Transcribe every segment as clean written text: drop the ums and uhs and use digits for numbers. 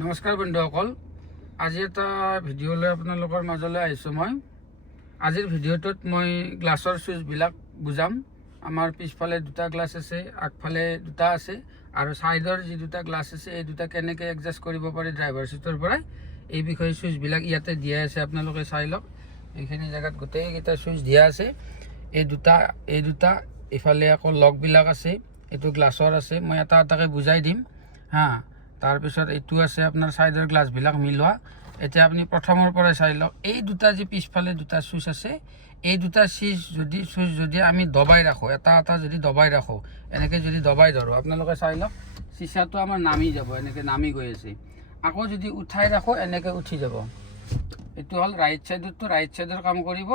নমস্কাৰ বন্ধুসকল, আজি এটা ভিডিঅ' লৈ আপোনালোকৰ মাজলৈ আহিছোঁ। আজিৰ ভিডিঅ'টোত মই গ্লাছৰ চুইচবিলাক বুজাম। আমাৰ পিছফালে দুটা গ্লাছ আছে, আগফালে দুটা আছে, আৰু ছাইডৰ যি দুটা গ্লাছ আছে এই দুটা কেনেকৈ এডজাষ্ট কৰিব পাৰি ড্ৰাইভাৰ ছিটৰ পৰাই, এই বিষয়ে চুইচবিলাক ইয়াতে দিয়া আছে। আপোনালোকে চাই লওক, এইখিনি জেগাত গোটেইকেইটা চুইচ দিয়া আছে। এই দুটা ইফালে আকৌ লকবিলাক আছে, এইটো গ্লাছৰ আছে। মই এটা এটাকৈ বুজাই দিম তাৰপিছত এইটো আছে আপোনাৰ ছাইডৰ গ্লাছবিলাক মিলোৱা। এতিয়া আপুনি প্ৰথমৰ পৰাই চাই লওক, এই দুটা যি পিছফালে দুটা চুইচ আছে, এই দুটা চুইচ যদি আমি দবাই ৰাখোঁ, এটা যদি দবাই ৰাখোঁ, এনেকৈ যদি দবাই ধৰোঁ, আপোনালোকে চাই লওক চিচাটো আমাৰ নামি যাব, এনেকৈ নামি গৈ আছে। আকৌ যদি উঠাই ৰাখোঁ, এনেকৈ উঠি যাব। এইটো হ'ল ৰাইট ছাইডৰটো ৰাইট ছাইডৰ কাম কৰিব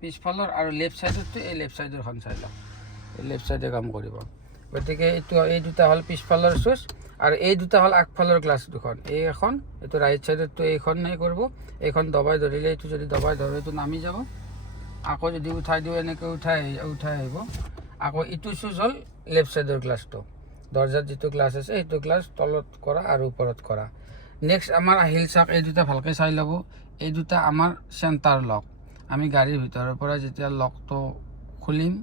পিছফালৰ, আৰু লেফ্ট ছাইডৰটো এই লেফ্ট ছাইডৰখন চাই লওক, এই লেফ্ট ছাইডে কাম কৰিব। গতিকে এই দুটা হ'ল পিছফালৰ চুইচ, আৰু এই দুটা হ'ল আগফালৰ গ্লাছ দুখন। এই এখন, এইটো ৰাইট ছাইডতো এইখন কৰিব, এইখন দবাই ধৰিলে এইটো যদি দবাই ধৰোঁ এইটো নামি যাব। আকৌ যদি উঠাই দিওঁ, এনেকৈ উঠাই আহিব। আকৌ এইটো চুইচ হ'ল লেফ্ট ছাইডৰ গ্লাছটো, দৰ্জাত যিটো গ্লাছ আছে সেইটো গ্লাছ তলত কৰা আৰু ওপৰত কৰা। নেক্সট আমাৰ আহিল চাওক, এই দুটা ভালকৈ চাই ল'ব। এই দুটা আমাৰ চেণ্টাৰ লক। আমি গাড়ীৰ ভিতৰৰ পৰা যেতিয়া লকটো খুলিম,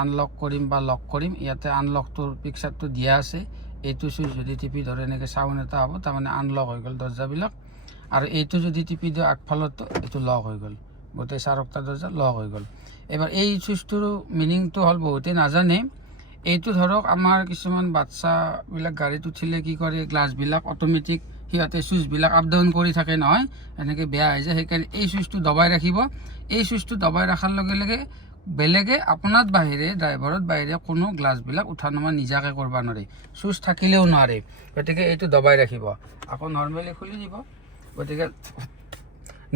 আনলক কৰিম বা লক কৰিম, ইয়াতে আনলকটোৰ পিকচাৰটো দিয়া আছে। এইটো চুইচ যদি টিপি ধৰে এনেকৈ চাউণ্ড এটা হ'ব, তাৰমানে আনলক হৈ গ'ল দৰ্জাবিলাক। আৰু এইটো যদি টিপি দিওঁ আগফালতো, এইটো লক হৈ গ'ল, গোটেই চাৰকটা দৰ্জা লক হৈ গ'ল। এবাৰ এই চুইচটোৰ মিনিংটো হ'ল বহুতেই নাজানে। এইটো ধৰক আমাৰ কিছুমান বাচ্চাবিলাক গাড়ীত উঠিলে কি কৰে, গ্লাছবিলাক অট'মেটিক সিহঁতে চুইচবিলাক আপ ডাউন কৰি থাকে নহয়, এনেকৈ বেয়া হৈ যায়। সেইকাৰণে এই চুইচটো দবাই ৰাখিব। এই চুইচটো দবাই ৰখাৰ লগে লগে বেলেগে আপোনাৰ বাহিৰে, ড্ৰাইভাৰত বাহিৰে কোনো গ্লাছবিলাক উঠা নমা নিজাকৈ কৰিব নোৱাৰে, চুইচ থাকিলেও নোৱাৰে। গতিকে এইটো দবাই ৰাখিব, আকৌ নৰ্মেলি খুলি দিব। গতিকে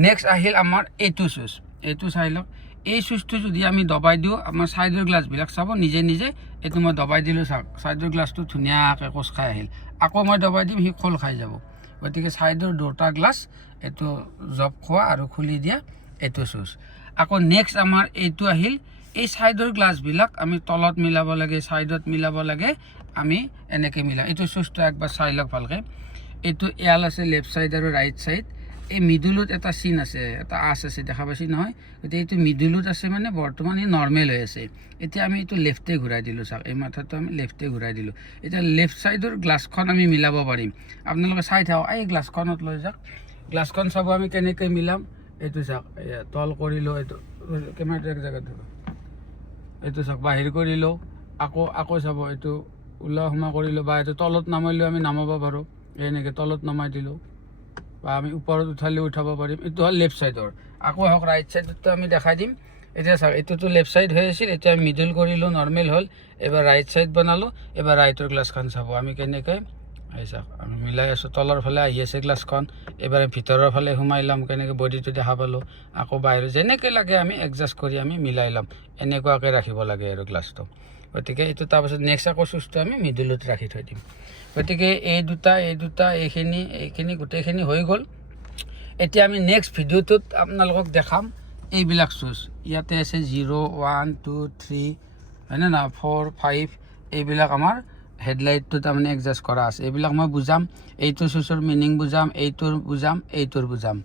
নেক্সট আহিল আমাৰ এইটো চুইচ। এইটো চাই লওক, এই চুইচটো যদি আমি দবাই দিওঁ, আমাৰ ছাইডৰ গ্লাছবিলাক চাব নিজে নিজে। এইটো মই দবাই দিলোঁ, চাওক ছাইডৰ গ্লাছটো ধুনীয়াকৈ কোচ খাই আহিল। আকৌ মই দবাই দিম, সি খোল খাই যাব। গতিকে ছাইডৰ দুটা গ্লাছ এইটো জব খোৱা আৰু খুলি দিয়া, এইটো চুইচ। আকৌ নেক্সট আমাৰ এইটো আহিল, এই ছাইডৰ গ্লাছবিলাক আমি তলত মিলাব লাগে, ছাইডত মিলাব লাগে, আমি এনেকৈ মিলাম। এইটো চুইচটো একবাৰ চাই লওক ভালকৈ। এইটো এল আছে লেফ্ট ছাইড আৰু ৰাইট ছাইড। এই মিডুলত এটা চিন আছে, এটা আঁচ আছে, দেখা পাইছি নহয়। গতিকে এইটো মিডুলত আছে, মানে বৰ্তমান ই নৰ্মেল হৈ আছে। এতিয়া আমি এইটো লেফ্টে ঘূৰাই দিলোঁ, চাওক এই মাথাটো আমি লেফ্টে ঘূৰাই দিলোঁ। এতিয়া লেফ্ট ছাইডৰ গ্লাছখন আমি মিলাব পাৰিম। আপোনালোকে চাই থাকক, এই গ্লাছখনত লৈ যাওক, গ্লাছখন চাব আমি কেনেকৈ মিলাম। এইটো চাওক, তল কৰিলোঁ, এইটো কেমেৰাটো এক জেগাত ধৰক, এইটো চাওক বাহিৰ কৰিলোঁ। আকৌ চাব, এইটো ওলোৱা সোমোৱা কৰিলোঁ, বা এইটো তলত নামাৰিলেও আমি নামাব পাৰোঁ, এনেকৈ তলত নমাই দিলোঁ, বা আমি ওপৰত উঠালেও উঠাব পাৰিম। এইটো হ'ল লেফ্ট ছাইডৰ। আকৌ হওক ৰাইট ছাইডতো আমি দেখাই দিম। এতিয়া চাওক, এইটোতো লেফ্ট ছাইড হৈ আছিল, এতিয়া আমি মিডল কৰিলোঁ, নৰ্মেল হ'ল। এবাৰ ৰাইট ছাইড বনালোঁ। এবাৰ ৰাইটৰ গ্লাছখন চাব আমি কেনেকৈ, এই চাওক আমি মিলাই আছোঁ, তলৰ ফালে আহি আছে গ্লাছখন। এবাৰ ভিতৰৰ ফালে সোমাই ল'ম, কেনেকৈ বডিটো দেখা পালোঁ। আকৌ বাহিৰত যেনেকৈ লাগে আমি এডজাষ্ট কৰি আমি মিলাই ল'ম, এনেকুৱাকৈ ৰাখিব লাগে আৰু গ্লাছটো। গতিকে এইটো তাৰপাছত নেক্সট আকৌ চুইচটো আমি মিডলত ৰাখি থৈ দিম। গতিকে এই দুটা এইখিনি গোটেইখিনি হৈ গ'ল। এতিয়া আমি নেক্সট ভিডিঅ'টোত আপোনালোকক দেখাম এইবিলাক চুইচ। ইয়াতে আছে 0, 1, 2, 3, হয়নে না, 4, 5, এইবিলাক আমাৰ হেডলাইটটো তাৰমানে এডজাষ্ট কৰা আছে। এইবিলাক মই বুজাম, এইটো চুইচৰ মিনিং বুজাম, এইটোৰ বুজাম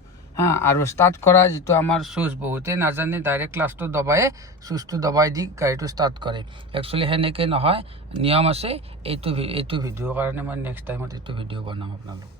আৰু ষ্টাৰ্ট কৰা যিটো আমাৰ চুইচ, বহুতেই নাজানে, ডাইৰেক্ট ক্লাছটো দবাই চুইচটো দবাই দি গাড়ীটো ষ্টাৰ্ট কৰে। একচুৱেলি সেনেকৈ নহয়, নিয়ম আছে। এইটো ভিডিঅ'ৰ কাৰণে মই নেক্সট টাইমত এইটো ভিডিঅ' বনাম আপোনালোক।